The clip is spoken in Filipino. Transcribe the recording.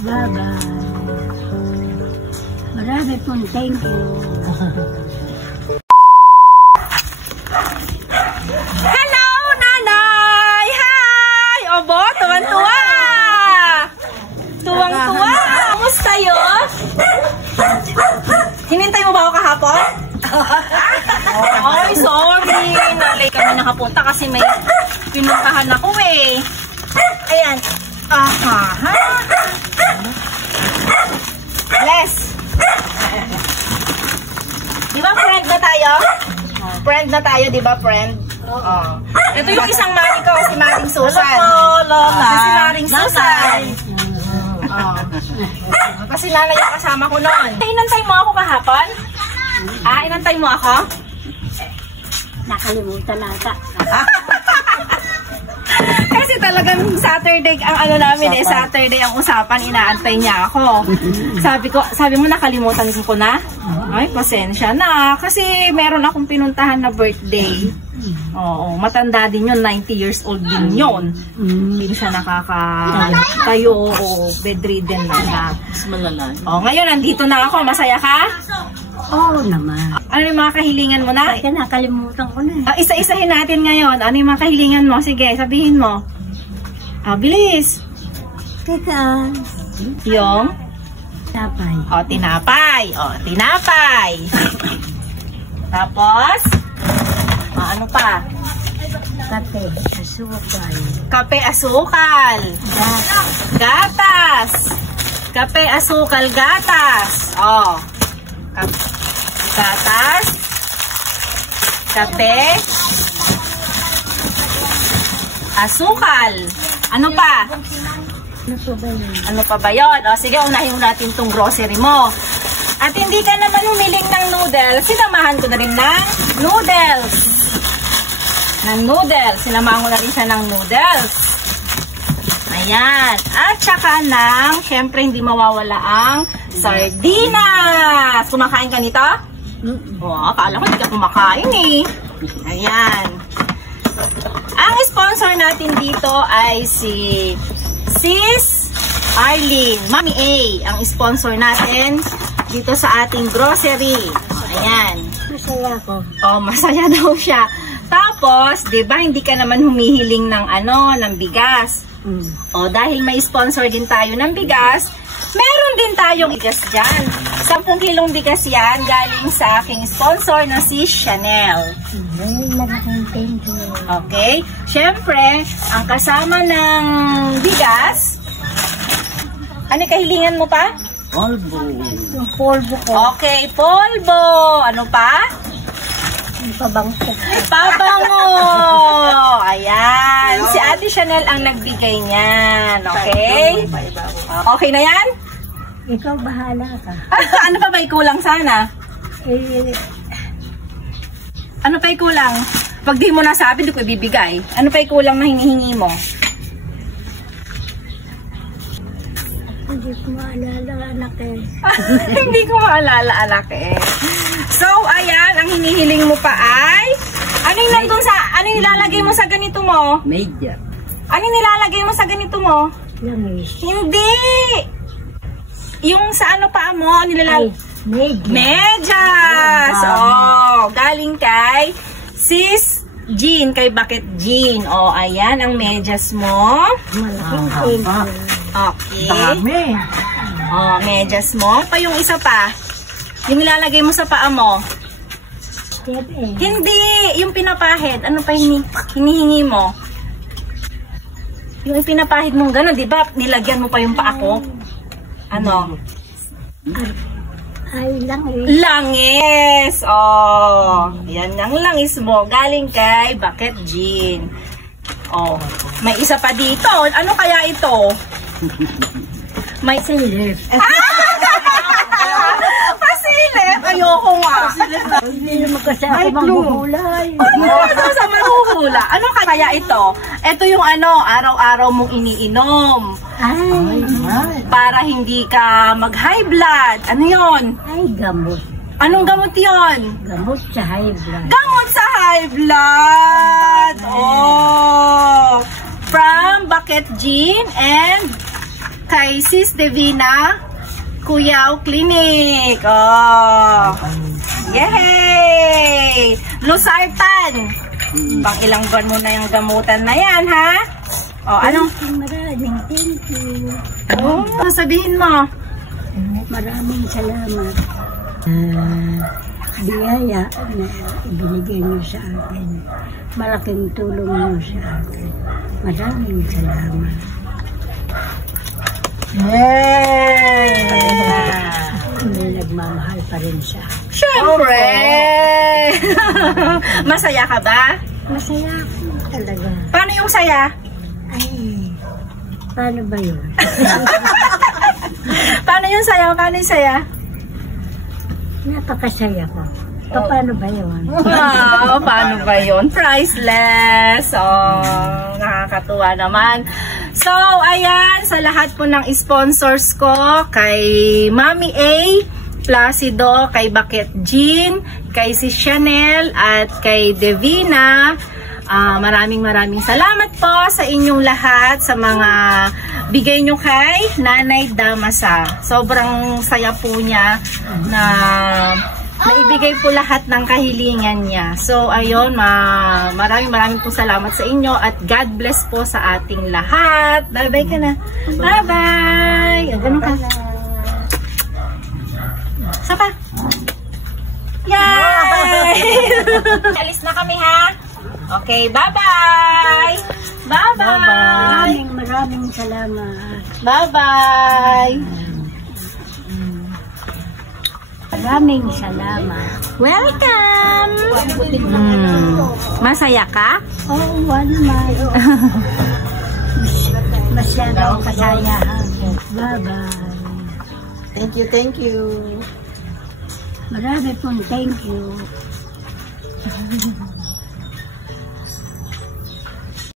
Bye-bye. Marami pong thank you. Hello, Nanay! Hi! Obo, tuwan-tuwa! Tuwang-tuwa! Kamusta yun? Hinintay mo ba ako kahapon? Ay, sorry. Nalay kami nakapunta kasi may pinuntahan ako eh. Ayan. Aha. Bless. Di ba friend na tayo? Friend na tayo, di ba friend? Oh. Ito yung isang mami ko, si Maring Susan. Si Maring Susan. Oh. Kasi nanay yung kasama ko noon. Inantay mo ako kahapon? Ah, inantay mo ako? Nakalimutan nata. Kasi talagang Saturday ang ano namin Saturday ang usapan, inaantay niya ako. Sabi mo nakalimutan ko na? Ay, pasensya na. Kasi meron akong pinuntahan na birthday. Oo, matanda din yun, 90 years old din yun. Hindi siya nakakatayo o bedridden na. Oh, ngayon nandito na ako, masaya ka? Oo naman. Ano yung mga kahilingan mo na? Kaya nakalimutan ko na. Isa-isahin natin ngayon. Ano yung mga kahilingan mo? Sige, sabihin mo. Bilis. Teka. Yung? Tinapay. Tinapay. Tinapay. Tapos? Ano pa? Kape. Asukal. Kape, asukal. Gatas. Kape, asukal, gatas. Gatas. Kape. Asukal. Ano pa? Ano pa ba yun? Sige, unahin natin itong grocery mo. At hindi ka naman humiling ng noodles, sinamahan ko na rin ng noodles. Sinamahan ko na rin siya ng noodles. Ayan. At saka syempre hindi mawawala ang sardinas. Kumakain ka nito? Akala ko hindi ka kumakain eh. Ayan. Ang sponsor natin dito ay si Sis Arlene, Mami A, ang sponsor natin dito sa ating grocery. Ayan. Masaya ko. Masaya daw siya. Tapos, 'di ba, hindi ka naman humihiling ng ng bigas. Dahil may sponsor din tayo ng bigas, meron din tayong bigas diyan. 10 kilong bigas 'yan galing sa aking sponsor na si Chanel. Malaking thank you. Okay? Syempre, ang kasama ng bigas, ano kahilingan mo pa? Polvo. Yung polvo ko. Okay, polvo. Ano pa? Yung pabango. Pabango. Ayan. Si Ate Chanel ang nagbigay niyan. Okay? Okay na yan? Ikaw bahala ka. Ano pa ba ikulang sana? Ano pa ikulang? Pag di mo nasabi, di ko ibibigay. Ano pa ikulang na hinihingi mo? Hindi ko maalala, anak eh. Hindi ko maalala, anak eh. So, ayan, ang hinihiling mo pa ay... Ano yung nandun sa... Ano yung nilalagay mo sa ganito mo? Media. Ano yung nilalagay mo sa ganito mo? Langis. Hindi! Yung sa ano pa mo, nilalagay... Medyas! Galing kay Sis Jean, kay Bakit Jean. Ayan ang medyas mo. Malaking thank you. Okay. Dami. Medyas mo. Pa yung isa pa. Yung nilalagay mo sa paa mo. Hindi. Yung pinapahid. Ano pa hinihingi mo? Yung pinapahid mong gano'n, di ba? Nilagyan mo pa yung paa ko. Ano? Ay, langis. Langis! Yan ang langis mo. Galing kay Bakit Jean. May isa pa dito. Ano kaya ito? May silip. Pasilip? Ayoko nga. Hindi naman kasi ako manghuhulay. Sa manghuhula. Ano kaya ito? Ito yung araw-araw mong iniinom. Ay. Para hindi ka mag-high blood. Ano yon? Ay, gamot. Anong gamot yon? Gamot sa high blood. Gamot sa high blood! From Bakit Jean and kay Sis Devina Cuyao Clinic. Oh. Yay! Losartan. Pang ilang buwan mo na yung gamutan na yan, ha? Oh, anong? Maraming thank you. Oh, sabihin mo. Maraming salamat. Biyaya na ibinigay niyo sa akin. Malaking tulong niyo sa akin. Maraming salamat. Yay! May nagmamahal pa rin siya. Siyempre! Masaya ka ba? Masaya ako talaga. Paano yung saya? Ay, paano ba yun? Paano yung saya? Paano yung saya? Napakasaya ko. Paano ba yun? Wow, paano ba yun? Priceless. Oh, nakakatuwa naman. So, ayan, sa lahat po ng sponsors ko, kay Mami A, Placido, kay Bakit Jean, kay si Chanel, at kay Devina, maraming salamat po sa inyong lahat, sa mga bigay nyo kay Nanay Damasa. Sobrang saya po niya na naibigay po lahat ng kahilingan niya. So, ayun, maraming po salamat sa inyo at God bless po sa ating lahat. Bye-bye ka na. Bye-bye. Ganun ka. Sapa. Yay! Alis na kami, ha? Okay, bye-bye. Bye-bye. Maraming salamat. Bye-bye. Maraming salamat. Welcome! Masaya ka? Oh, naman. Masyadong kasayahan. Bye-bye. Thank you. Marami pong thank you.